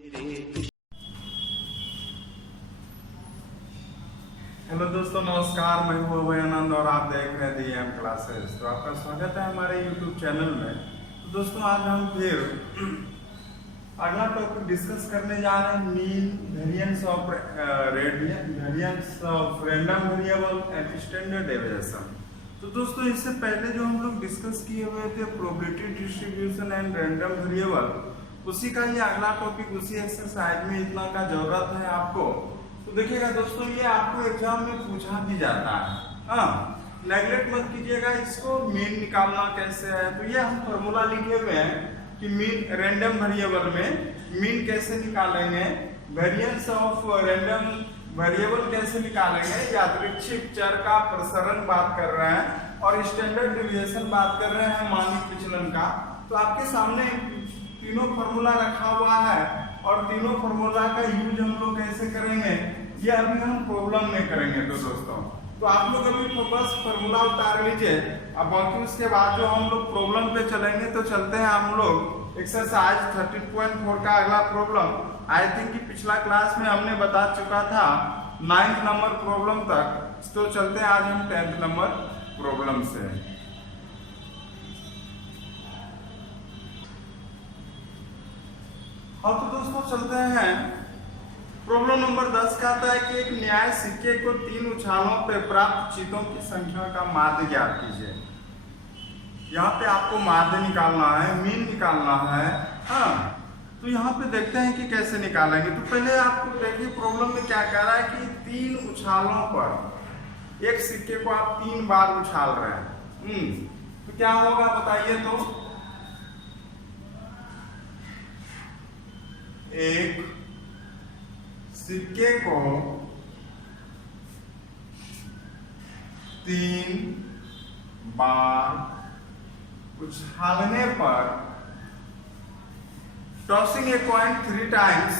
Hello दोस्तों, नमस्कार। मैं हूँ अभय आनंद और आप देख रहे हैं DM क्लासेस। तो आपका स्वागत है हमारे YouTube चैनल में। तो दोस्तों, आज हम फिर अगला टॉपिक डिस्कस करने जा रहे हैं, mean variance of random variable and standard deviation. तो दोस्तों, इससे पहले जो हम लोग डिस्कस किए हुए थे probability distribution and random variable, उसी का ये अगला टॉपिक, उसी एक्सरसाइज में इतना का जरूरत है आपको। तो देखिएगा दोस्तों, ये आपको एग्जाम में पूछा भी जाता है। हाँ, नेगलेक्ट मत कीजिएगा इसको। मीन निकालना कैसे है, तो ये हम फॉर्मूला लिखे हुए हैं कि मीन रैंडम वेरिएबल में मीन कैसे निकालेंगे, वेरिएंस ऑफ रैंडम वेरिएबल कैसे निकालेंगे, यादृच्छिक चर का प्रसरण बात कर रहे हैं और स्टैंडर्ड डेविएशन बात कर रहे हैं, मानक विचलन का। तो आपके सामने तीनों फॉर्मूला रखा हुआ है और तीनों फॉर्मूला का यूज हम लोग कैसे करेंगे, ये अभी हम प्रॉब्लम में करेंगे। तो दोस्तों, तो आप लोग अभी बस फॉर्मूला उतार लीजिए, अब बाकी उसके बाद जो हम लोग प्रॉब्लम पे चलेंगे। तो चलते हैं हम लोग एक्सरसाइज 13.4 का अगला प्रॉब्लम। आई थिंक कि पिछला क्लास में हमने बता चुका था 9th नंबर प्रॉब्लम तक। तो चलते हैं आज हम 10th नंबर प्रॉब्लम से। हाँ, तो दोस्तों चलते हैं। प्रॉब्लम नंबर 10 कहता है कि एक न्याय सिक्के को 3 उछालों पर प्राप्त चीतों की संख्या का माध्य ज्ञात कीजिए। यहाँ पे आपको माध्य निकालना है, मीन निकालना है। हाँ, तो यहाँ पे देखते हैं कि कैसे निकालेंगे। तो पहले आपको देखिए प्रॉब्लम में क्या कह रहा है कि 3 उछालों पर एक सिक्के को आप 3 बार उछाल रहे हैं। तो क्या होगा बताइए। तो एक सिक्के को 3 बार उछालने पर, टॉसिंग ए कॉइन 3 टाइम्स,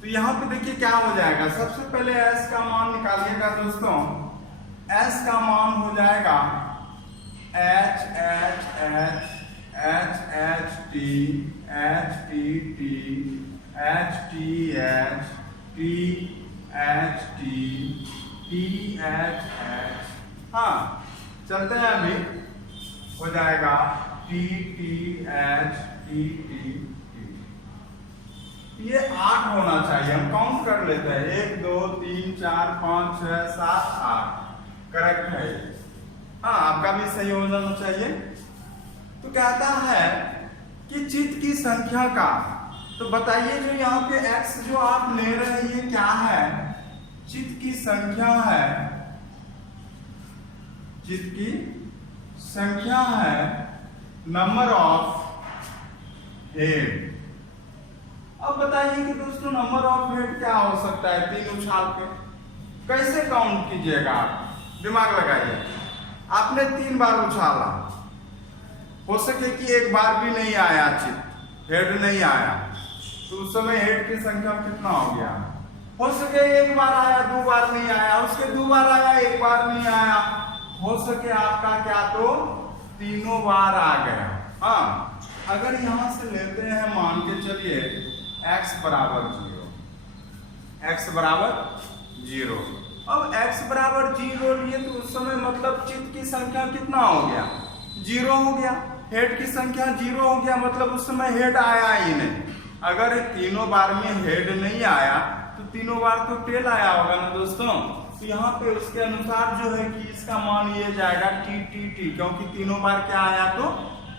तो यहां पे देखिए क्या हो जाएगा। सबसे पहले S का मान निकालिएगा दोस्तों। S का मान हो जाएगा H H H H H T H T T H T H T H T T H H। हाँ, चलते हैं अभी। हो जाएगा T T H T T T। ये 8 होना चाहिए। हम काउंट कर लेते हैं, 1 2 3 4 5 6 7 8। करेक्ट है। हाँ, आपका भी सही हो जाना चाहिए। तो कहता है कि चित की संख्या का, तो बताइए जो यहाँ पे x जो आप ले रहे हैं ये क्या है, चित की संख्या है। चित की संख्या है नंबर ऑफ हेड। अब बताइए कि दोस्तों नंबर ऑफ हेड क्या हो सकता है 3 उछाल पे। कैसे काउंट कीजिएगा आप, दिमाग लगाइए। आपने 3 बार उछाला, हो सके कि एक बार भी नहीं आया चित, हेड नहीं आया, तो उस समय हेड की संख्या कितना हो गया। हो सके एक बार आया, 2 बार नहीं आया, उसके 2 बार आया, 1 बार नहीं आया, हो सके आपका क्या तो 3 बार आ गया। हाँ, अगर यहां से लेते हैं, मान के चलिए x बराबर 0, x बराबर 0। अब x बराबर 0 लिए तो उस समय मतलब चित की संख्या कितना हो गया, 0 हो गया। हेड की संख्या 0 हो गया, मतलब उस समय हेड आया ही नहीं। अगर 3 बार में हेड नहीं आया तो 3 बार तो टेल आया होगा ना दोस्तों। तो यहाँ पे उसके अनुसार जो है कि इसका मान ये जाएगा टी टी टी, क्योंकि 3 बार क्या आया तो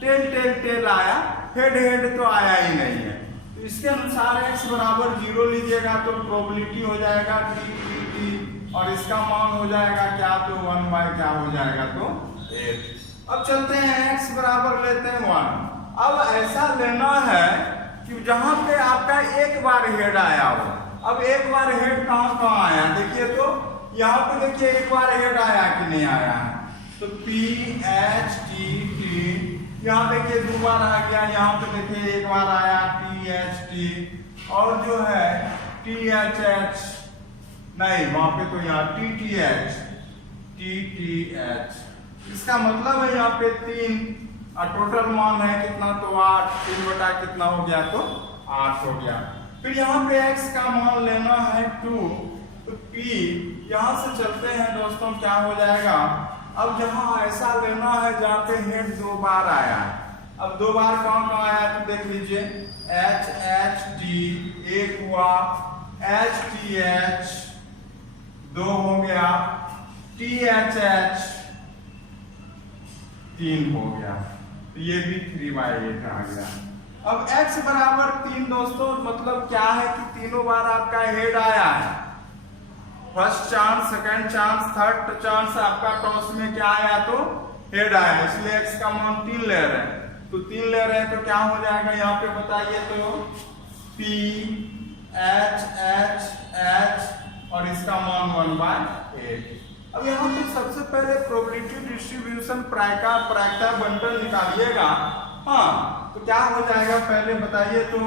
टेल टेल टेल आया, हेड हेड तो आया ही नहीं है। तो इसके अनुसार x बराबर 0 लीजिएगा तो प्रोबेबिलिटी हो जाएगा टी टी टी, और इसका मान हो जाएगा क्या तो 1 बाय क्या हो जाएगा तो 8। अब चलते हैं x बराबर लेते हैं 1। अब ऐसा लेना है कि जहां पे आपका एक बार हेड आया हो। अब एक बार हेड कहां कहां आया देखिए। तो यहाँ पे देखिए एक बार हेड आया कि नहीं आया है, तो P H T T, यहाँ देखिए 2 बार आ गया, यहाँ पे देखिए 1 बार आया T H T, और जो है T H H नहीं, वहां पे तो यहाँ T T H T T H। इसका मतलब है यहाँ पे 3 और टोटल मान है कितना तो 8, 3 बटा कितना हो गया तो 8 हो गया। फिर यहाँ पे x का मान लेना है 2, तो p यहाँ से चलते हैं दोस्तों क्या हो जाएगा। अब यहाँ ऐसा लेना है जहाँ पे हेड 2 बार आया है। अब 2 बार कौन कौन आया तो देख लीजिए, H H D एक हुआ, H T H 2 हो गया, T H H 3 हो गया, तो ये भी 3/8 आ गया। अब x बराबर 3 दोस्तों, मतलब क्या है कि तीनों बार आपका हेड आया है। First chance, second chance, third chance आपका टॉस में क्या आया तो हेड आया, इसलिए x का मान 3 ले रहे हैं। तो 3 ले रहे हैं तो क्या हो जाएगा यहाँ पे बताइए तो P H H H और इसका मान 1/8। अब यहाँ पे सबसे पहले प्रोबेबिलिटी डिस्ट्रीब्यूशन प्रायिकता बंटन निकालिएगा। हाँ, तो क्या हो जाएगा पहले बताइए तो,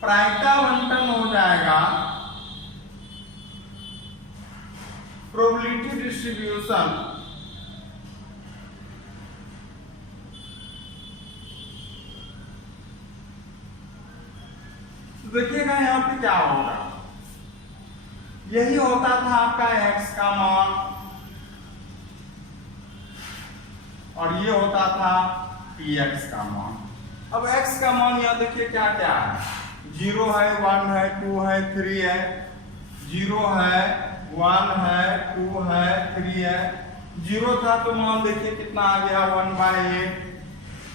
प्रायिकता बंटन हो जाएगा प्रोबेबिलिटी डिस्ट्रीब्यूशन तो देखिएगा यहाँ पे क्या होगा, यही होता था आपका x का मान और ये होता था px का मान। अब x का मान यहाँ देखिए क्या क्या है, 0 है, 1 है, 2 है, 3 है, 0 है, 1 है, 2 है, 3 है। 0 था तो मान देखिए कितना आ गया 1/8,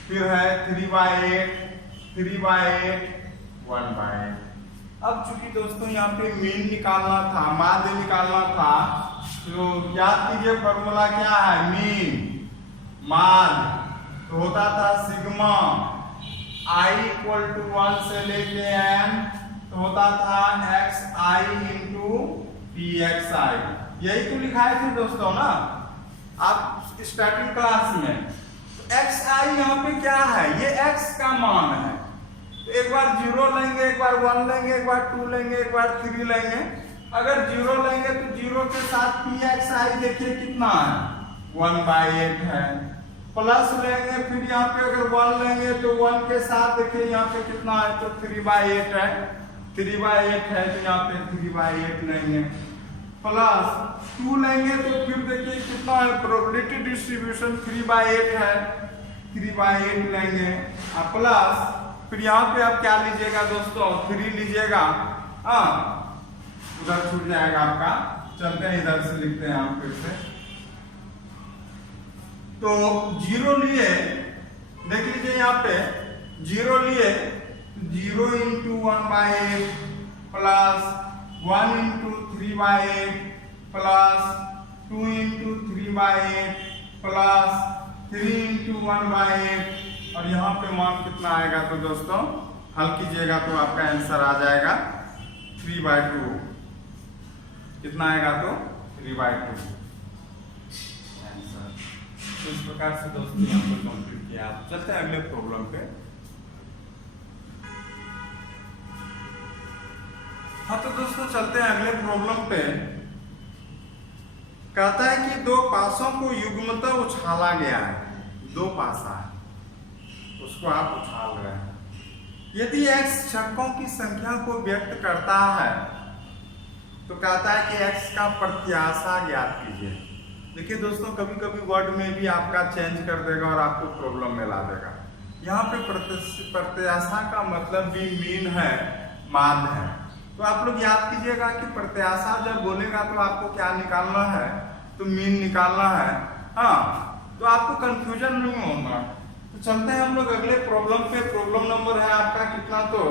फिर है 3/8, 3/8, 1/8। अब चूंकि दोस्तों यहाँ पे मीन निकालना था, माध्य निकालना था, तो याद कीजिए फॉर्मूला क्या है, मीन माध्य तो होता था सिग्मा i = 1 से लेके n, तो होता था xi × pxi। यही तो लिखाए थे दोस्तों ना आप स्टार्टिंग क्लास में। xi यहाँ पे क्या है, ये x का मान है, तो एक बार 0 लेंगे, एक बार 1 लेंगे, एक बार 2 लेंगे, एक बार 3 लेंगे। अगर 0 लेंगे तो 0 के साथ pxi देखिए कितना है 1/8 है, प्लस लेंगे फिर यहाँ पे अगर 1 लेंगे तो 1 के साथ देखिए यहाँ पे कितना है तो 3/8 है, 3/8 है तो यहाँ पे 3/8 लेंगे, प्लस 2 लेंगे तो फिर देखिए कितना है, प्रोबेबिलिटी डिस्ट्रीब्यूशन 3/8 है, 3/8 लेंगे, प्लस फिर यहाँ पे आप क्या लीजिएगा दोस्तों 3 लीजिएगा, हाँ उधर छूट जाएगा आपका। चलते हैं इधर से लिखते हैं हम फिर से, तो 0 लिए देख लीजिए यहाँ पे 0 लिए 0 × 1/8 प्लस 1 × 3/8 प्लस 2 × 3/8 प्लस 3 × 1/8 और यहाँ पे मान कितना आएगा तो दोस्तों हल कीजिएगा तो आपका आंसर आ जाएगा 3/2। कितना आएगा तो 3/2 आंसर। तो इस प्रकार से दोस्तों यहाँ पर कंप्लीट किया। आप चलते हैं अगले प्रॉब्लम पे। हाँ तो दोस्तों चलते हैं अगले प्रॉब्लम पे। कहता है कि 2 पासों को युग्मतः उछाला गया है, 2 पासा है उसको आप उछाल रहे हैं। यदि x छक्कों की संख्या को व्यक्त करता है तो कहता है कि x का प्रत्याशा ज्ञात कीजिए। देखिए दोस्तों कभी कभी वर्ड में भी आपका चेंज कर देगा और आपको प्रॉब्लम में ला देगा। यहाँ पे प्रत्याशा का मतलब भी मीन है, माध्य है। तो आप लोग याद कीजिएगा कि प्रत्याशा जब बोलेगा तो आपको क्या निकालना है तो मीन निकालना है। हाँ तो आपको कंफ्यूजन नहीं होगा। तो चलते हैं हम लोग अगले प्रॉब्लम पे। प्रॉब्लम नंबर है आपका कितना तो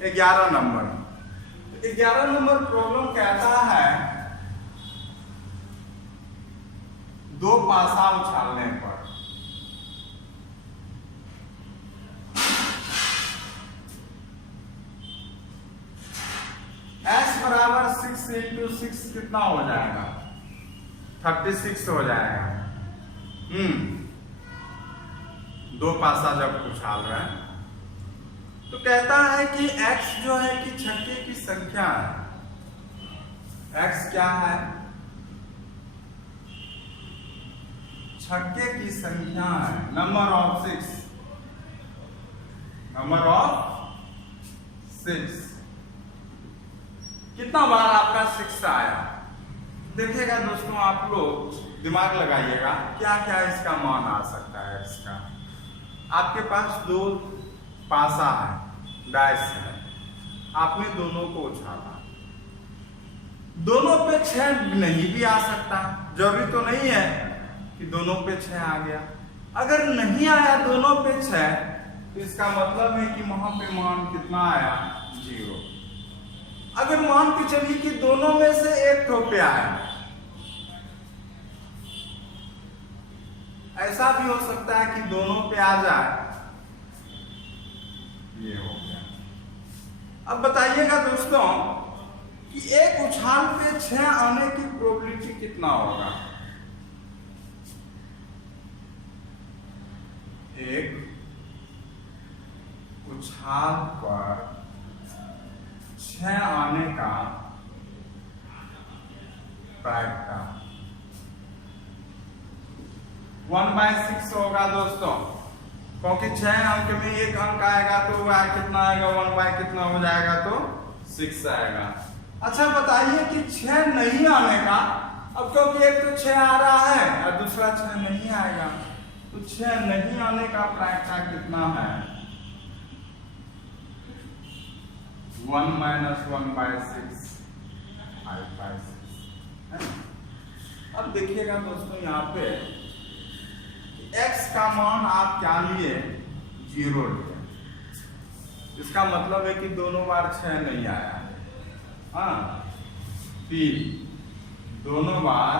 11 नंबर। 11 नंबर प्रॉब्लम कहता है 2 पासा उछालने पर x बराबर 6 × 6 कितना हो जाएगा 36 हो जाएगा। 2 पासा जब उछाल रहे हैं तो कहता है कि x जो है कि छक्के की संख्या है। x क्या है छक्के की संख्या है, नंबर ऑफ 6 6। कितना बार आपका 6 आया? देखिएगा दोस्तों, आप लोग दिमाग लगाइएगा क्या क्या इसका मान आ सकता है। इसका आपके पास 2 पासा है, डाइस है, आपने दोनों को उछाला, दोनों पे 6 नहीं भी आ सकता, जरूरी तो नहीं है कि दोनों पे 6 आ गया। अगर नहीं आया दोनों पे 6, तो इसका मतलब है कि वहां पे मान कितना आया? 0। अगर मान के चलिए कि दोनों में से एक ठो पे आया, ऐसा भी हो सकता है कि दोनों पे आ जाए, ये हो गया। अब बताइएगा दोस्तों कि एक उछाल पे 6 आने की प्रोबेबिलिटी कितना होगा? एक उछाल पर 6 आने का प्रायिकता 1/6 होगा दोस्तों, क्योंकि 6 अंक में एक अंक आएगा तो वह कितना आएगा? 1 कितना हो जाएगा? तो 6 आएगा। अच्छा बताइए कि 6 नहीं आने का, अब क्योंकि एक तो 6 आ रहा है और दूसरा 6 नहीं आएगा, तो 6 नहीं आने का प्रायिकता कितना है? 1 - 1/6, 5/6। अब देखिएगा दोस्तों, यहाँ पे x का मान आप क्या लिए? 0 लिए। इसका मतलब है कि दोनों बार 6 नहीं आया। हाँ, फिर दोनों बार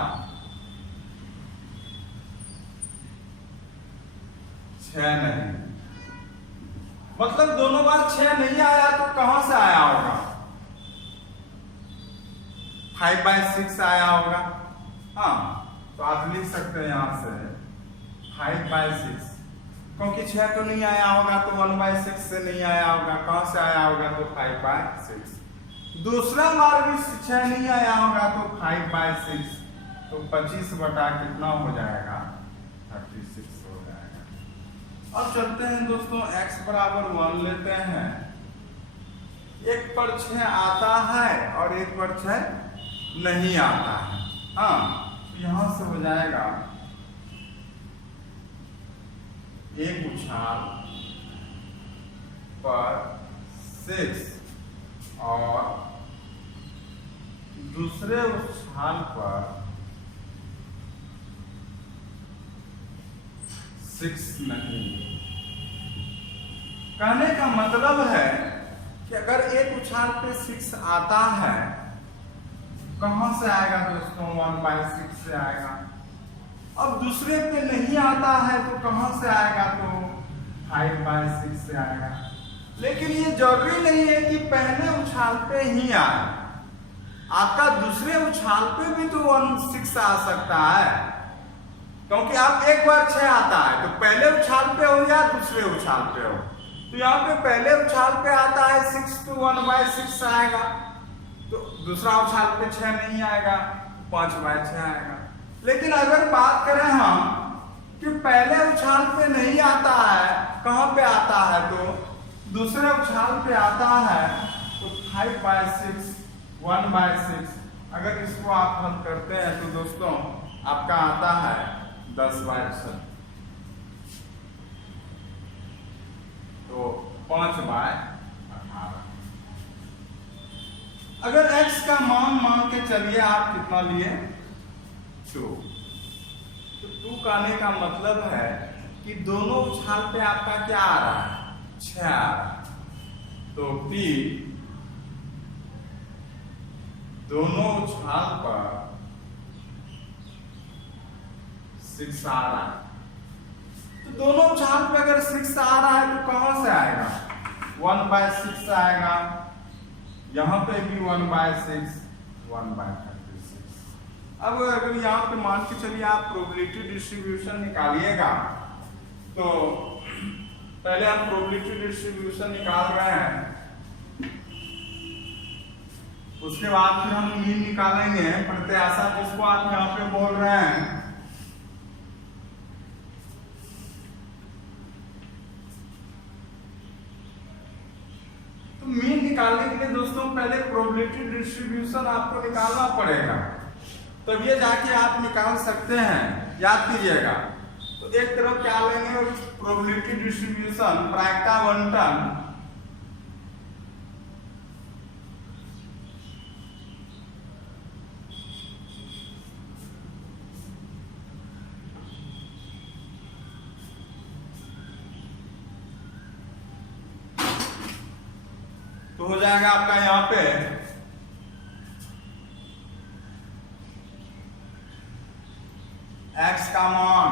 6 नहीं, मतलब दोनों बार 6 नहीं आया तो कहां से आया होगा? 5/6 आया होगा। हाँ, तो आप लिख सकते हैं यहां से 5/6, क्योंकि 6 तो नहीं आया होगा तो 1/6 से नहीं आया होगा, कहां से आया होगा? तो 5/6। दूसरा बार भी 6 नहीं आया होगा तो 5/6, तो 25 बटा कितना हो जाएगा? 36 हो जाएगा। अब चलते हैं दोस्तों, x बराबर 1 लेते हैं। एक पर 6 आता है और एक पर 6 नहीं आता है। हाँ, तो यहां से हो जाएगा एक उछाल पर 6 और दूसरे उछाल पर 6 नहीं। कहने का मतलब है कि अगर एक उछाल पे 6 आता है, कहां से आएगा दोस्तों? 1/6 से आएगा। अब दूसरे पे नहीं आता है तो कहां से आएगा? तो 5/6 से आएगा। लेकिन ये जरूरी नहीं है कि पहले उछाल पे ही आए, आपका दूसरे उछाल पे भी तो 1/6 आ सकता है, क्योंकि आप एक बार 6 आता है तो पहले उछाल पे हो या दूसरे उछाल पे हो। तो यहाँ पे पहले उछाल पे आता है 6 तो 1/6 आएगा, तो दूसरा उछाल पे 6 नहीं आएगा, 5/6 आएगा। लेकिन अगर बात करें हम कि पहले उछाल पे नहीं आता है, कहां पे आता है? तो दूसरे उछाल पे आता है, तो 5/6, 1/6। अगर इसको आप हल करते हैं तो दोस्तों आपका आता है 10/6, तो 5/18। अगर x का मान के चलिए आप कितना लिए? 2। तो 2 का आने का मतलब है कि दोनों उछाल पे आपका क्या आ रहा है? 6 आ रहा है। तो p दोनों उछाल पर 6 आ रहा है। तो दोनों उछाल पे अगर 6 आ रहा है तो कहां से आएगा? 1/6 आएगा। यहां पे भी 1/6, 1/36। अब अगर यहाँ पे मान के चलिए आप प्रोबेबिलिटी डिस्ट्रीब्यूशन निकालिएगा, तो पहले हम प्रोबेबिलिटी डिस्ट्रीब्यूशन निकाल रहे हैं, उसके बाद फिर हम मीन निकालेंगे, प्रत्याशा जिसको आप यहाँ पे बोल रहे हैं। तो मीन निकाल प्रोबेबिलिटी डिस्ट्रीब्यूशन आपको निकालना पड़ेगा, तब ये जाके आप निकाल सकते हैं, याद कीजिएगा। तो एक तरफ क्या लेंगे, प्रोबेबिलिटी डिस्ट्रीब्यूशन प्रायिकता बंटन तो हो जाएगा आपका यहाँ पे x का मान,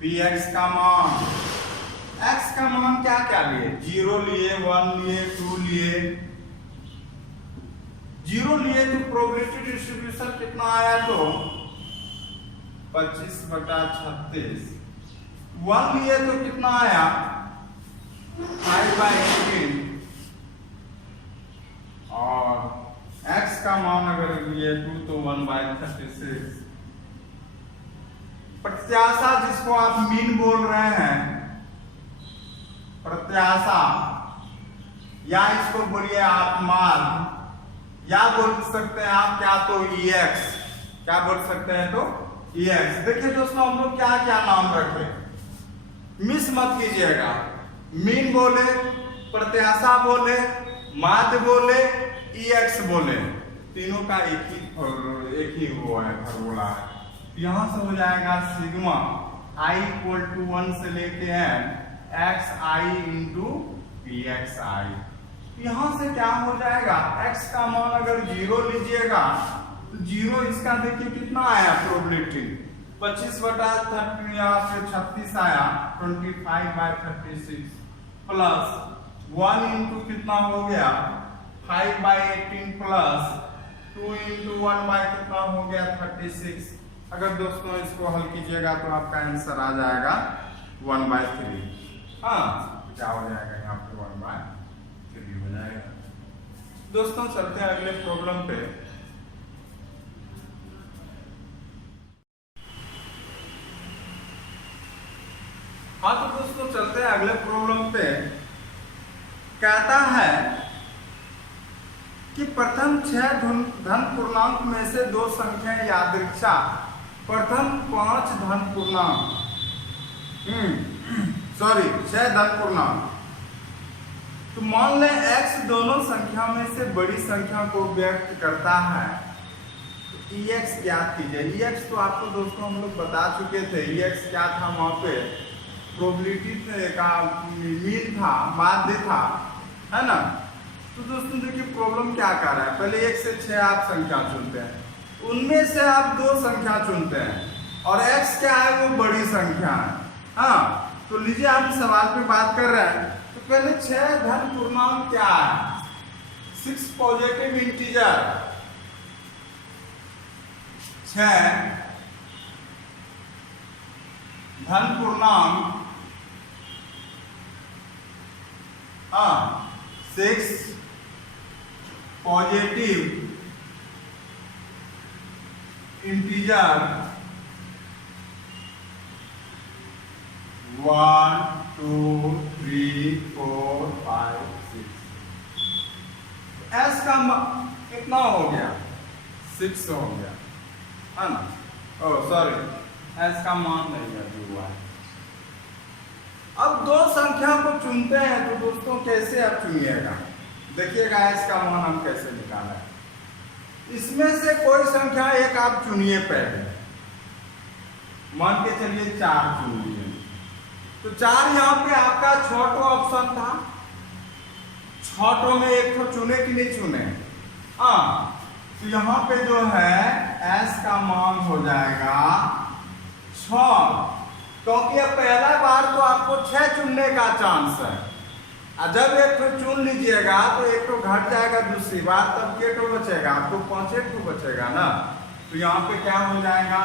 px का मान, x का मान क्या क्या लिए, 0 लिए, 1 लिए, 2 लिए। 0 लिए तो प्रोबेबिलिटी डिस्ट्रीब्यूशन कितना आया, तो 25/36। 1 लिए तो कितना आया, 5/18। और x का मान अगर लिए 2 तो 1/36। प्रत्याशा जिसको आप मीन बोल रहे हैं, प्रत्याशा, या इसको बोलिए आप मान, या बोल सकते हैं आप क्या, तो ex, क्या बोल सकते हैं, तो ex। देखिए दोस्तों, हम लोग क्या क्या नाम रखे, मिस मत कीजिएगा। मीन बोले, प्रत्याशा बोले, माध्य बोले, ex बोले, तीनों का एक ही वो है, फॉर्मूला है। यहां से हो जाएगा सिग्मा i = 1 से लेते हैं xi इंटू pxi। यहां से क्या हो जाएगा, x का मान अगर 0 लीजिएगा तो 0 इसका देखिए कितना आया, प्रोबेबिलिटी 25/30 या फिर 36 आया, 25/36 प्लस 1 इंटू कितना हो गया, 5/18 प्लस 2 इंटू 1 बाय कितना हो गया, 36। अगर दोस्तों इसको हल कीजिएगा तो आपका आंसर आ जाएगा 1/3। हाँ, क्या हो जाएगा यहाँ पे, 1/3 हो जाएगा। दोस्तों चलते हैं अगले प्रॉब्लम पे। हाँ तो दोस्तों चलते हैं अगले प्रॉब्लम पे। कहता है कि प्रथम 6 धन पूर्णांक में से 2 संख्या यादृच्छा, प्रथम 5 धन पूर्णांक, 6 धन पूर्णांक। तो मान लें x दोनों संख्या में से बड़ी संख्या को व्यक्त करता है, तो ex ज्ञात कीजिए। ex तो आपको दोस्तों हम लोग बता चुके थे, ex क्या था, वहां पे प्रोबेबिलिटी का मीन था, माध्य था, है ना। तो दोस्तों देखिए प्रॉब्लम क्या कर रहा है, पहले 1 से 6 आप संख्या चुनते हैं, उनमें से आप 2 संख्या चुनते हैं, और x क्या है, वो बड़ी संख्या है। हाँ तो लीजिए, हम सवाल पे बात कर रहे हैं, तो पहले 6 धन पूर्णांक क्या है, 6 पॉजिटिव इंटीजर, 6 धन पूर्णांक, 6 पॉजिटिव इंटीजर, 1 2 3 4 5 6। S का कितना हो गया, 6 हो गया, है ना। ओह सॉरी, S का मान नहीं है, जो हुआ है। अब 2 संख्या को चुनते हैं, तो दोस्तों कैसे आप चुनिएगा, देखिएगा S का मान हम कैसे निकाला है। इसमें से कोई संख्या एक आप चुनिए, पहले मान के चलिए 4 चुन लिए, तो 4 यहाँ पे आपका छोटा ऑप्शन था, छोटों में एक तो चुने कि नहीं चुने, हाँ। तो यहाँ पे जो है S का मान हो जाएगा 6, क्योंकि अब पहला बार तो आपको 6 चुनने का चांस है, और जब एक तो चुन लीजिएगा तो एक तो घट जाएगा, दूसरी बार तब के तो बचेगा, आपको 5 बचेगा ना। तो यहाँ पे क्या हो जाएगा,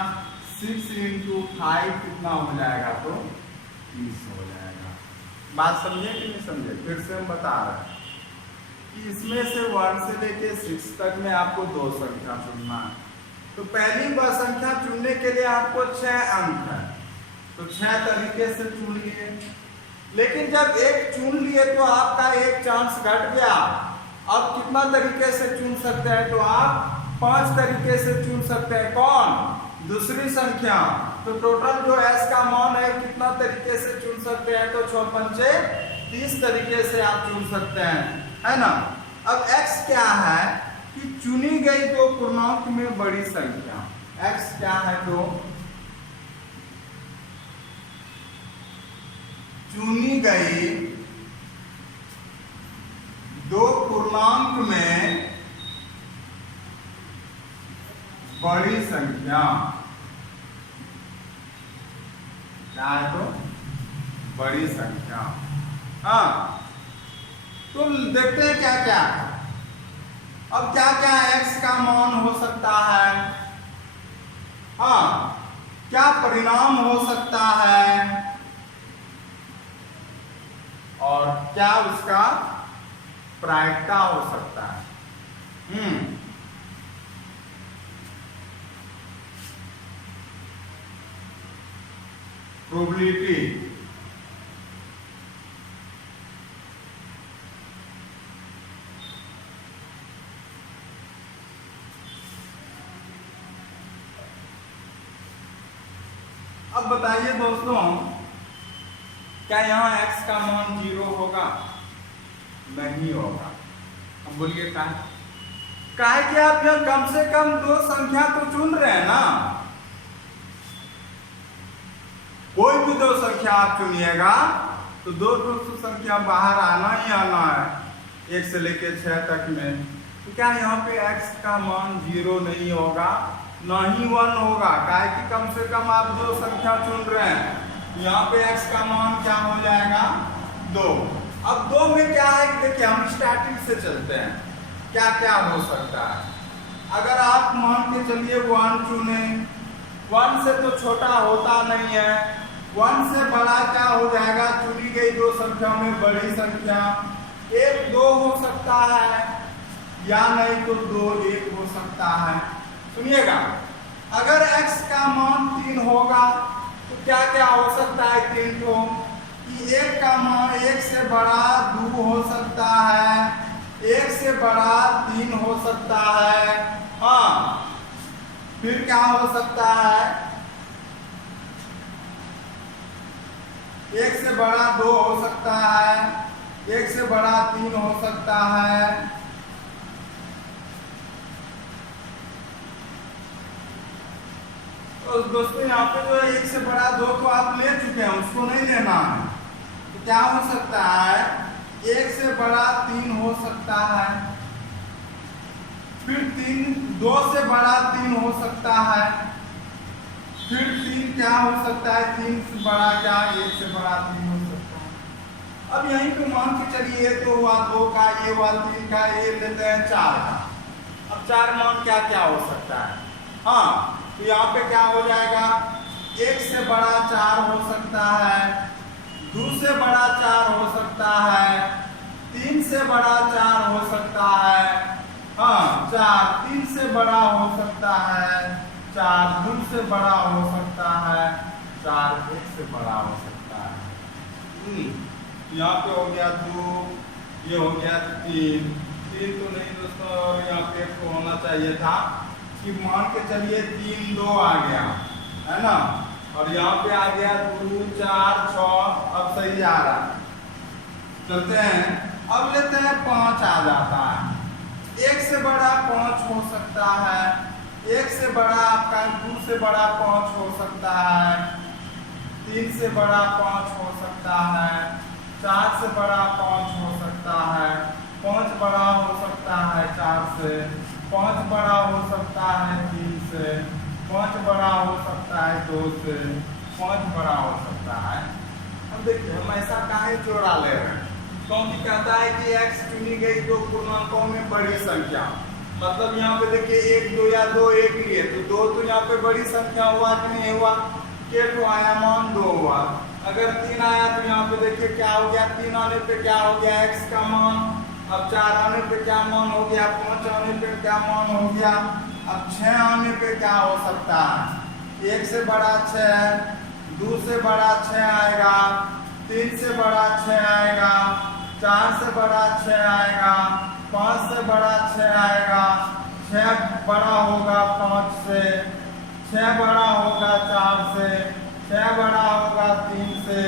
6 × 5 कितना हो जाएगा, तो 30 हो जाएगा। बात समझे कि नहीं समझे, फिर से हम बता रहे हैं कि इसमें से 1 से लेके 6 तक में आपको 2 संख्या चुनना है। तो पहली बार संख्या चुनने के लिए आपको 6 अंक है, तो 6 तरीके से चुन लिए, लेकिन जब एक चुन लिए तो आपका एक चांस घट गया, अब कितना तरीके से चुन सकते हैं, तो आप 5 तरीके से चुन सकते हैं। कौन? दूसरी संख्या। तो टोटल जो s का मान है कितना तरीके से चुन सकते हैं, तो 6 पंचे 30 तरीके से आप चुन सकते हैं, है ना। अब x क्या है कि चुनी गई दो पूर्णांक में बड़ी संख्या। x क्या है, तो चुनी गई दो पूर्णांक में बड़ी संख्या। क्या है, तो बड़ी संख्या। हाँ, तो देखते हैं क्या क्या। अब क्या क्या x का मान हो सकता है, हाँ, क्या परिणाम हो सकता है, और क्या उसका प्रायिकता हो सकता है। प्रोबेबिलिटी। अब बताइए दोस्तों, क्या यहाँ x का मान 0 होगा? नहीं होगा। अब बोलिए क्या है कि आप यहाँ कम से कम 2 संख्या तो चुन रहे हैं ना। कोई भी 2 संख्या आप चुनिएगा तो 2 संख्या बाहर आना ही आना है, 1 से लेके 6 तक में। तो क्या यहाँ पे x का मान 0 नहीं होगा, ना ही 1 होगा? क्या है कि कम से कम आप 2 संख्या चुन रहे हैं। यहाँ पे x का मान क्या हो जाएगा, 2। अब 2 में क्या है, देखिए हम स्टार्टिंग से चलते हैं, क्या क्या हो सकता है। अगर आप मान के चलिए 1 चुने, 1 से तो छोटा होता नहीं है, 1 से बड़ा क्या हो जाएगा, चुनी गई 2 संख्या में बड़ी संख्या। 1 2 हो सकता है, या नहीं तो 2 1 हो सकता है। सुनिएगा, अगर x का मान 3 होगा तो क्या क्या हो सकता है 3 को, कि 1 का मान 1 से बड़ा 2 हो सकता है, 1 से बड़ा 3 हो सकता है। हाँ, फिर क्या हो सकता है, 1 से बड़ा 2 हो सकता है, 1 से बड़ा 3 हो सकता है। तो दोस्तों यहाँ पे जो है 1 से बड़ा 2 को आप ले चुके हैं, उसको नहीं लेना है। तो क्या हो सकता है, 1 से बड़ा 3 हो सकता है, फिर 2 से बड़ा 3 हो सकता है, फिर 3 क्या हो सकता है, 3 से बड़ा क्या, 1 से बड़ा 3 हो सकता है। अब यहीं पे मान के चलिए, तो हुआ 2 का, ये हुआ 3 का, ये लेते हैं 4 का। अब 4 मान क्या क्या हो सकता है, हाँ, तो यहाँ पे क्या हो जाएगा, 1 से बड़ा 4 हो सकता है, 2 से बड़ा 4 हो सकता है, 3 से बड़ा 4 हो सकता है, हाँ 4 3 से बड़ा हो सकता है, 4 2 से बड़ा हो सकता है, 4 1 से बड़ा हो सकता है। यहाँ पे हो गया 2, ये हो गया 3 तो नहीं दोस्तों, और यहाँ पे तो होना चाहिए था कि मान के चलिए 3 2 आ गया, है ना, और यहाँ पे आ गया 2 4 6। अब सही आ रहा है, चलते हैं। अब लेते हैं 5 आ जाता है, 1 से बड़ा 5 हो सकता है, 1 से बड़ा आपका 2 से बड़ा 5 हो सकता है, 3 से बड़ा 5 हो सकता है, 4 से बड़ा 5 हो सकता है, 5 बड़ा हो सकता है 4 से, 5 बड़ा हो सकता है 3 से, 5 बड़ा हो सकता है 2 से, 5 बड़ा हो सकता है। अब देखिए हम ऐसा काहे जोड़ा ले रहे हैं, क्योंकि कहता है कि x चुनी गई 2 पूर्णांकों में बड़ी संख्या। मतलब यहाँ पे देखिए 1 2 या 2 1 लिए, तो 2 तो यहाँ पे बड़ी संख्या हुआ कि नहीं हुआ, के तो आया मान 2 हुआ। अगर 3 आया तो यहाँ पे देखिए क्या हो गया, 3 आने पे क्या हो गया x का मान। अब 4 आने पे क्या मान हो गया, 5 आने पे क्या मान हो गया। अब 6 आने पे क्या हो सकता है, 1 से बड़ा 6, 2 से बड़ा 6 आएगा, 3 से बड़ा 6 आएगा, 4 से बड़ा 6 आएगा, 5 से बड़ा 6 आएगा, 6 बड़ा होगा 5 से, 6 बड़ा होगा 4 से, 6 बड़ा होगा 3 से,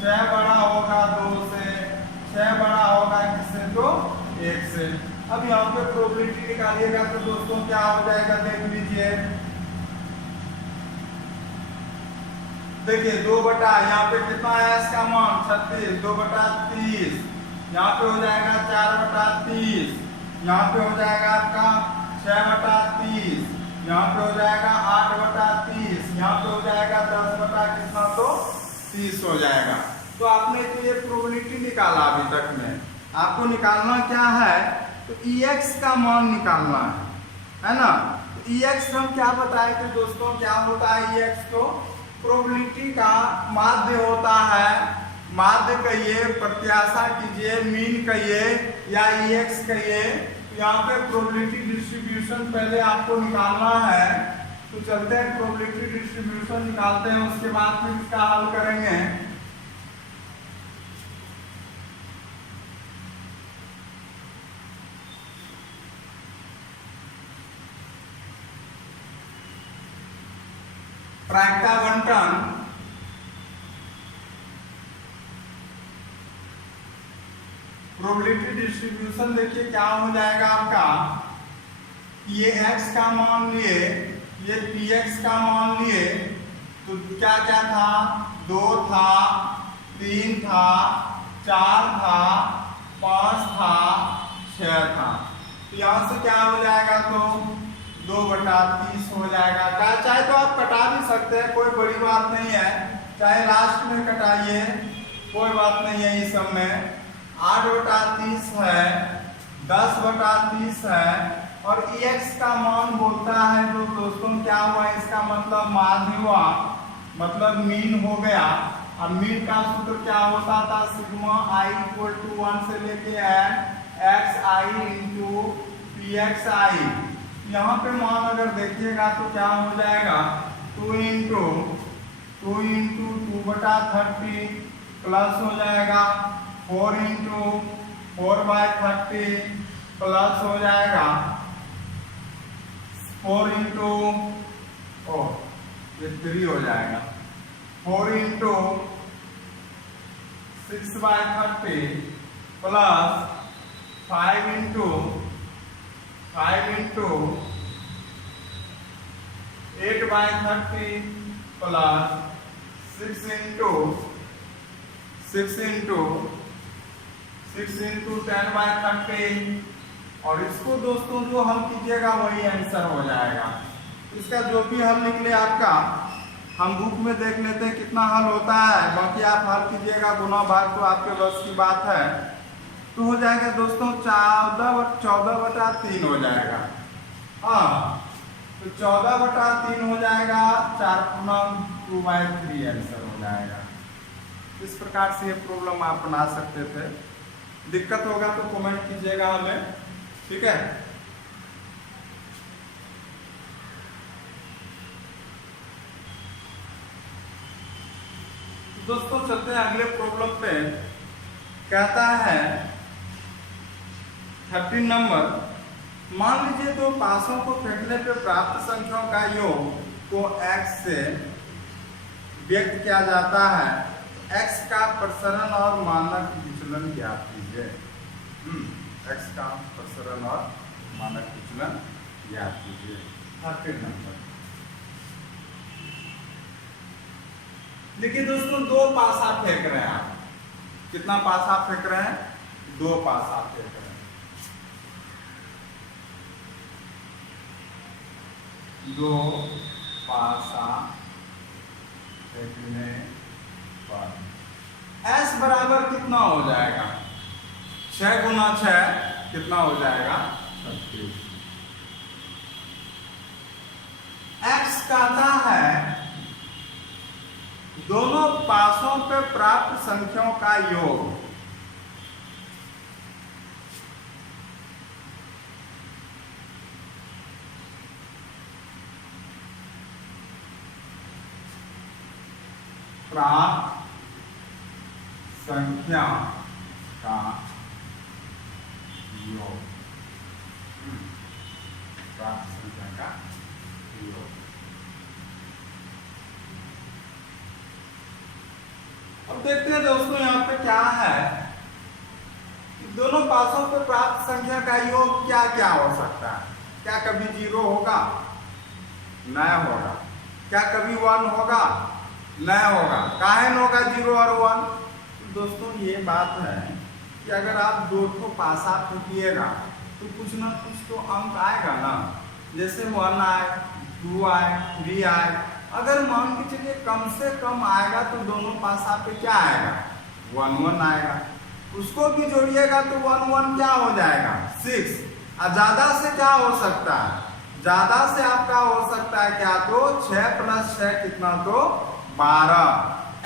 6 बड़ा होगा 2 से, 6 बड़ा होगा किससे तो 1 से। अब यहाँ पे प्रोबेबिलिटी निकालिएगा तो दोस्तों क्या हो जाएगा देख लीजिए। देखिए 2 यहाँ पे कितना है इसका मान 36, 2/30, यहाँ पे हो जाएगा 4/30, यहाँ पे हो जाएगा आपका 6/30, यहाँ पे हो जाएगा 8/30, यहाँ पे हो जाएगा 10 कितना तो 30 हो जाएगा। तो आपने तो ये प्रोबेबिलिटी निकाला अभी तक में, आपको निकालना क्या है तो EX का मान निकालना है ना। तो EX हम क्या बताए थे दोस्तों, क्या होता है EX तो प्रोबेबिलिटी का माध्य होता है, माध्य कहिए, प्रत्याशा कीजिए, मीन कहिए या EX कहिए। यहाँ पे प्रोबेबिलिटी डिस्ट्रीब्यूशन पहले आपको निकालना है, तो चलते हैं प्रोबेबिलिटी डिस्ट्रीब्यूशन निकालते हैं, उसके बाद फिर इसका हल करेंगे। प्रायिकता आवंटन प्रोबेबिलिटी डिस्ट्रीब्यूशन देखिए क्या हो जाएगा आपका, ये x का मान लिए, ये px का मान लिए, तो क्या क्या था 2 था, 3 था, 4 था, 5 था, 6 था। तो यहाँ से क्या हो जाएगा तो 2/30 हो जाएगा। चाहे तो आप कटा भी सकते हैं, कोई बड़ी बात नहीं है, चाहे लास्ट में कटाइए कोई बात नहीं है। इस सब में 8/30 है, 10/30 है, और EX का मान बोलता है तो दोस्तों क्या हुआ, इसका मतलब माध्य हुआ, मतलब मीन हो गया। अब मीन का सूत्र क्या होता था, सिग्मा i = 1 से लेके xi इंटू pxi। यहाँ पे मान अगर देखिएगा तो क्या हो जाएगा 2 इंटू 2/30 प्लस हो जाएगा 4 इंटू 4/30 प्लस हो जाएगा 4 इंटू ये 3 हो जाएगा 4 into 6/30 plus 5 into 8/30 plus 6 into 10/30। और इसको दोस्तों जो हल कीजिएगा वही आंसर हो जाएगा। इसका जो भी हल निकले आपका, हम बुक में देख लेते हैं कितना हल होता है, बाकी आप हल कीजिएगा, गुना भाग तो आपके बस की बात है। तो हो जाएगा दोस्तों 14/3 हो जाएगा। हाँ तो 14/3 हो जाएगा, 4/2/3 आंसर हो जाएगा। इस प्रकार से ये प्रॉब्लम आप बना सकते थे। दिक्कत होगा तो कमेंट कीजिएगा हमें, ठीक है। दोस्तों चलते हैं अगले प्रॉब्लम पे। कहता है 13 नंबर, मान लीजिए दो पासों को फेंकने पर प्राप्त संख्याओं का योग को x से व्यक्त किया जाता है। x का प्रसरण और मानक विचलन ज्ञात कीजिए। x का प्रसरण और मानक विचलन ज्ञात कीजिए। 13 नंबर देखिए दोस्तों, 2 पासा फेंक रहे हैं आप। कितना पासा फेंक रहे हैं, 2 पासा फेंक रहे हैं। 2 पासा फेंकने पर S बराबर कितना हो जाएगा, 6 गुना 6 कितना हो जाएगा 36। X कहता है दोनों पासों पे प्राप्त संख्याओं का योग। प्राप्त संख्या का योग प्राप्त संख्या का योग। अब देखते हैं दोस्तों यहाँ पे क्या है कि दोनों पासों पे प्राप्त संख्या का योग क्या क्या हो सकता है। क्या कभी 0 होगा? नहीं होगा। क्या कभी 1 होगा? नहीं होगा। काहे न होगा 0 और 1? तो दोस्तों ये बात है कि अगर आप दो ठो पासा फूटिएगा तो कुछ ना कुछ तो अंक आएगा ना। जैसे 1 आए, 2 आए, 3 आए। अगर मान के चलिए कम से कम आएगा तो दोनों पासा पे क्या आएगा? 1 1 आएगा। उसको भी जोड़िएगा तो 1 1 क्या हो जाएगा? 6। और ज्यादा से क्या हो सकता है? ज्यादा से आपका हो सकता है क्या? तो 6 + 6 कितना? तो 12।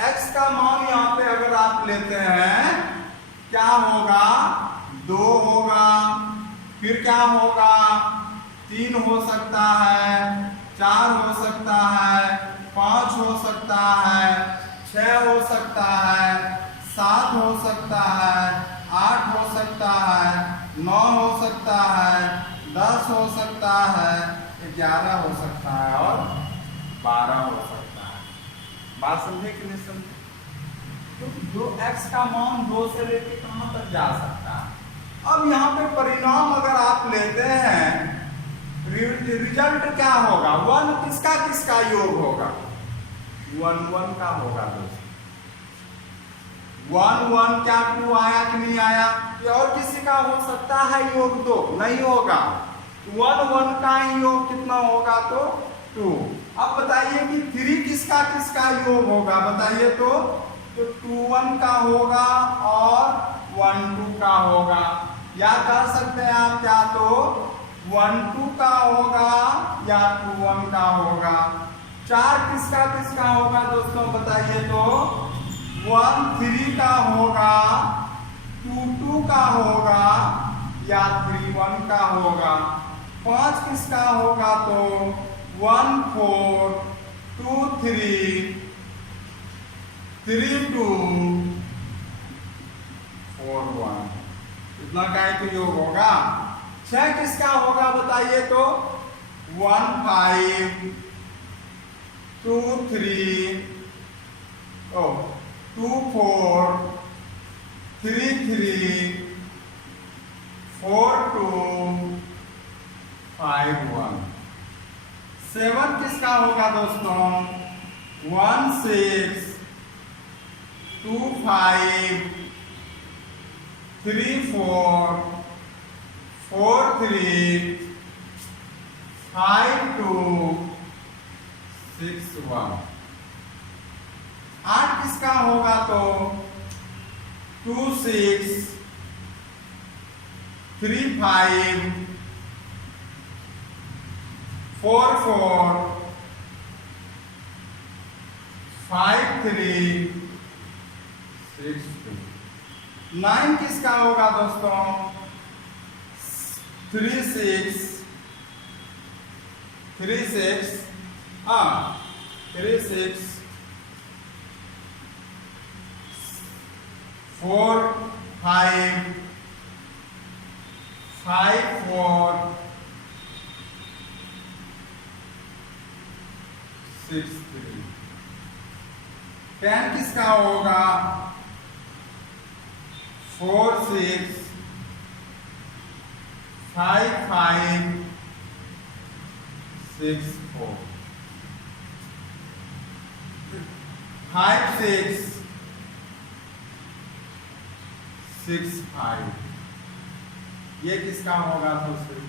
x का मान यहाँ पे अगर आप लेते हैं क्या होगा? 2 होगा। फिर क्या होगा? 3 हो सकता है, 4 हो सकता है, 5 हो सकता है, 6 हो सकता है, 7 हो सकता है, 8 हो सकता है, 9 हो सकता है, 10 हो सकता है, 11 हो सकता है और 12 हो सकता है। बात समझे कि नहीं समझे? तो जो x का मान 2 से लेके कहां तक जा सकता है। अब यहाँ पे परिणाम अगर आप लेते हैं, रिजल्ट क्या होगा? 1 किसका किसका योग होगा? 1 1 का होगा दोस्तों। 1 1 क्या 2 आया कि नहीं आया? या और किसी का हो सकता है योग? 2 नहीं होगा। 1 1 का ही योग कितना होगा? तो 2। अब बताइए कि 3 किसका किसका योग होगा? बताइए तो 2 1 का होगा और 1 2 का होगा। या कह सकते हैं आप क्या? तो 1 2 का होगा या 2 1 का होगा। 4 किसका किसका होगा दोस्तों? बताइए तो 1 3 का होगा, 2 2 का होगा या 3 1 का होगा। 5 किसका होगा? तो 1 4 2 3 3 2 4 1। इतना का ही तो योग होगा। 6 किसका होगा? बताइए तो 1 5 2 3 2 4 3 3 4 2 5 1। 7 किसका होगा दोस्तों? 1 6 2 5 3 4 4 3 5 2 6 1। 8 किसका होगा? तो 2 6 3 5 4 4 5 3 6 2। 9 किसका होगा दोस्तों? 3 6 3 6 3 6 4 5 5 4 6 3। 10 किसका होगा? 4 6 5 5 6 4 5 6 6 5। ये किसका होगा? तो 6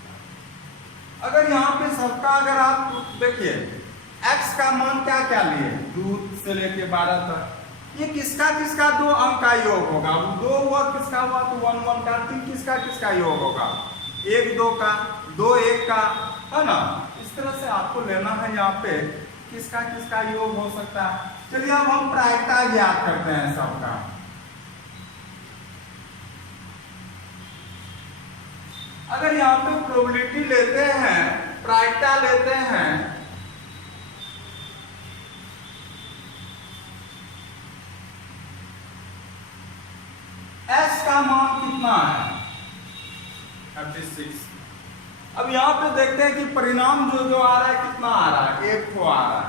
6। अगर यहाँ पे सबका अगर आप देखिए x का मान क्या क्या लिए? 2 से लेके 12 तक। ये किसका किसका 2 अंक का योग होगा? 2 हुआ किसका हुआ? तो 1 1 का। 3 किसका किसका योग होगा? 1 2 का, 2 1 का, है ना। इस तरह से आपको लेना है यहाँ पे किसका किसका योग हो सकता है। चलिए अब हम प्रायिकता ज्ञात करते हैं सबका। अगर यहाँ पे प्रोबेबिलिटी लेते हैं, प्रायिकता लेते हैं, S का मान कितना है? 36। अब यहाँ पे देखते हैं कि परिणाम जो जो आ रहा है कितना आ रहा है, 1 को आ रहा है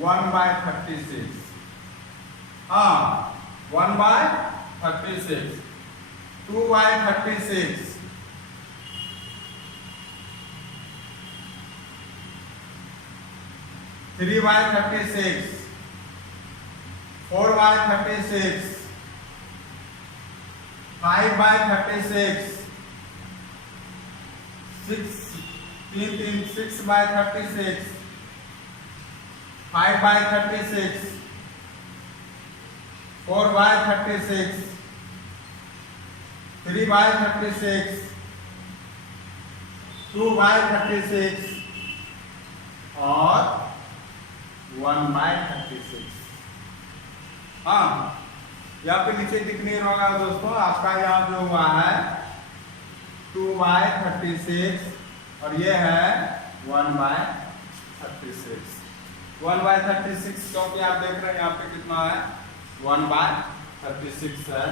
1/36। हाँ 1/36, 2/36, 3/36, 4/36, 5/36, 6/36, 5/36, 4/36, 3/36, 2/36 और 1/36। हाँ यहाँ पे नीचे दिख नहीं होगा दोस्तों, आपका यहाँ जो हुआ है 2/36 और ये है 1/36। 1/36 क्योंकि आप देख रहे हैं यहाँ पे कितना है 1/36 है।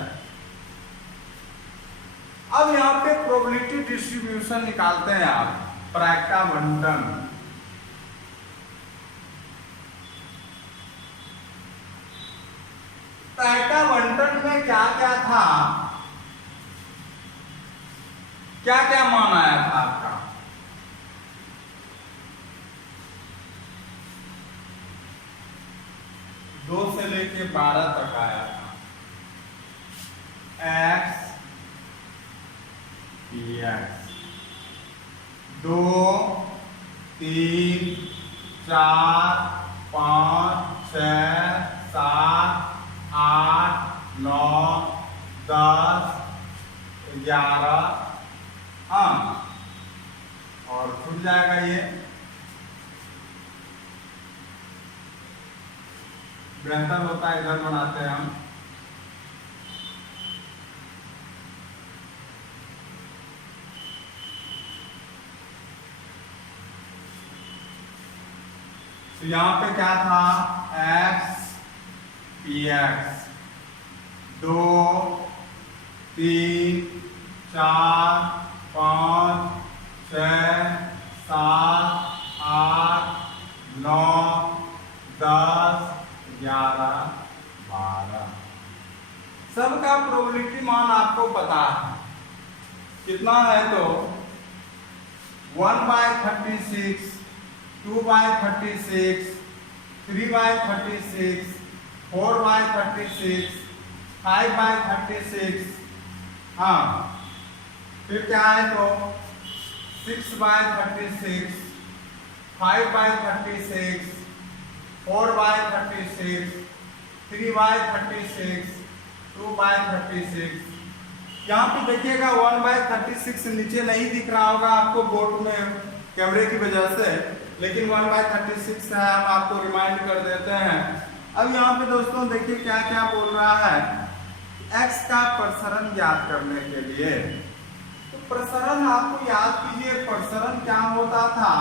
अब यहाँ पे प्रोबेबिलिटी डिस्ट्रीब्यूशन निकालते हैं आप, प्रायिकता बंटन। प्रायिकता बंटन में क्या क्या था, क्या क्या मान आया था आपका? दो से लेके 12 तक आया था। x px 2 3 4 5 6 7 8 9 10 11। हाँ और छूट जाएगा ये, बेहतर होता है इधर बनाते हैं हम। तो यहाँ पे क्या था x px 2 3 4 5 6 7 8 9 10 11 12। सबका प्रोबेबिलिटी मान आपको पता है कितना है, तो 1/36, 2/36, 3/36, 4/36, 5/36। हाँ फिर क्या है, तो 6/36, 5/36, 4/36, 3/36, 2/36। यहाँ पे देखिएगा 1/36 नीचे नहीं दिख रहा होगा आपको बोर्ड में कैमरे की वजह से, लेकिन 1/36 है, हम आपको रिमाइंड कर देते हैं। अब यहाँ पे दोस्तों देखिए क्या क्या बोल रहा है, x का प्रसरण ज्ञात करने के लिए। तो प्रसरण आपको याद कीजिए, प्रसरण क्या होता था,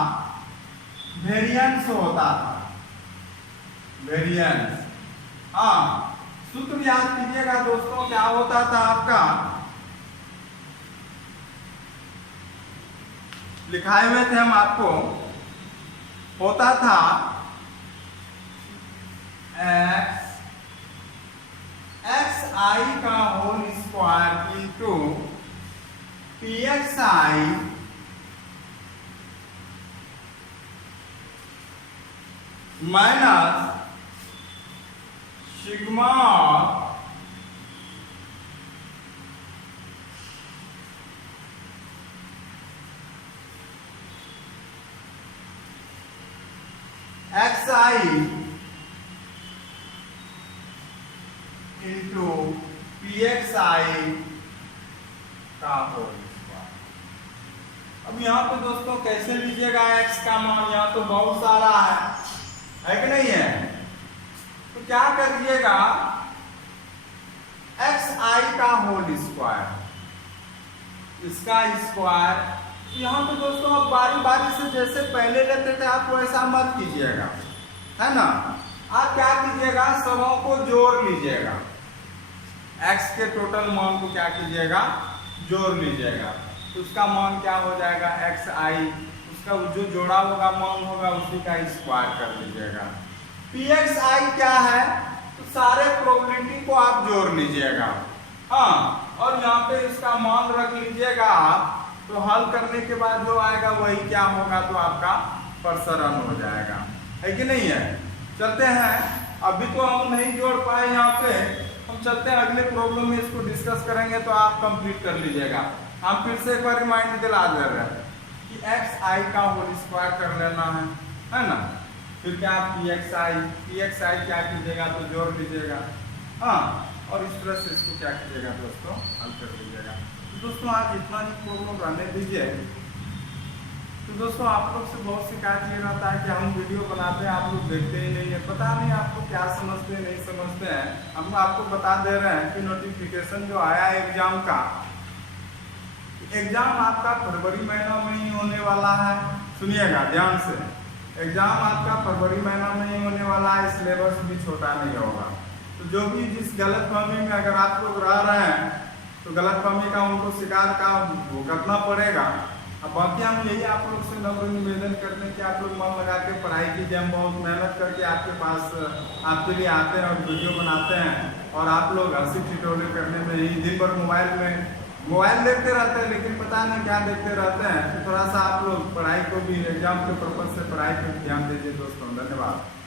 वेरिएंस होता था, वेरिएंस। हाँ सूत्र याद कीजिएगा दोस्तों, क्या होता था आपका, लिखाए हुए थे हम आपको, होता था xi का whole square into pxi minus sigma xi into pxi का होल स्क्वायर। अब यहाँ पे दोस्तों कैसे लीजिएगा x का मान, यहाँ तो बहुत सारा है कि नहीं है, तो क्या करिएगा xi का होल स्क्वायर, इसका स्क्वायर। यहाँ पे दोस्तों आप बारी बारी से जैसे पहले लेते थे आप वैसा मत कीजिएगा, है ना। आप क्या कीजिएगा, सबों को जोड़ लीजिएगा, x के टोटल मान को क्या कीजिएगा, जोड़ लीजिएगा। तो उसका मान क्या हो जाएगा xi, उसका जो जोड़ा होगा मान होगा उसी का स्क्वायर कर लीजिएगा। pxi क्या है, तो सारे प्रोबेबिलिटी को आप जोड़ लीजिएगा, हाँ, और यहाँ पे इसका मान रख लीजिएगा आप, तो हल करने के बाद जो आएगा वही क्या होगा, तो आपका प्रसरण हो जाएगा, है कि नहीं है। चलते हैं, अभी तो हम नहीं जोड़ पाए यहाँ पे, हम चलते हैं अगले प्रॉब्लम में इसको डिस्कस करेंगे, तो आप कंप्लीट कर लीजिएगा। हम फिर से एक बार रिमाइंड दिला दे रहे हैं कि xi का होल स्क्वायर कर लेना है ना, फिर क्या pxi क्या कीजिएगा, तो जोड़ लीजिएगा, हाँ, और इस तरह से इसको क्या कीजिएगा दोस्तों, हल कर लीजिएगा। तो दोस्तों आज इतना ही प्रॉब्लम रहने दीजिए। तो दोस्तों आप लोग से बहुत शिकायत ये रहता है कि हम वीडियो बनाते हैं, आप लोग देखते ही नहीं है, पता नहीं आपको क्या समझते हैं नहीं समझते हैं। हम आपको बता दे रहे हैं कि नोटिफिकेशन जो आया एग्जाम का, एग्जाम आपका फरवरी महीना में ही होने वाला है, सुनिएगा ध्यान से, एग्जाम आपका फरवरी महीना में ही होने वाला है, सिलेबस भी छोटा नहीं होगा। तो जो भी जिस गलतफहमी में अगर आप लोग रह रहे हैं, तो गलतफहमी का उनको शिकार का भुगतना पड़ेगा। अब बाकी हम यही आप लोग से नम्र निवेदन करते हैं कि आप लोग मन लगा के पढ़ाई कीजिए। हम बहुत मेहनत करके आपके पास आपके लिए आते हैं और वीडियो बनाते हैं, और आप लोग हंसी ठिठोले करने में ही दिन भर मोबाइल देखते रहते हैं, लेकिन पता नहीं क्या देखते रहते हैं। तो थोड़ा सा आप लोग पढ़ाई को भी, एग्जाम के पर्पज से पढ़ाई पर ध्यान दीजिए दोस्तों। धन्यवाद।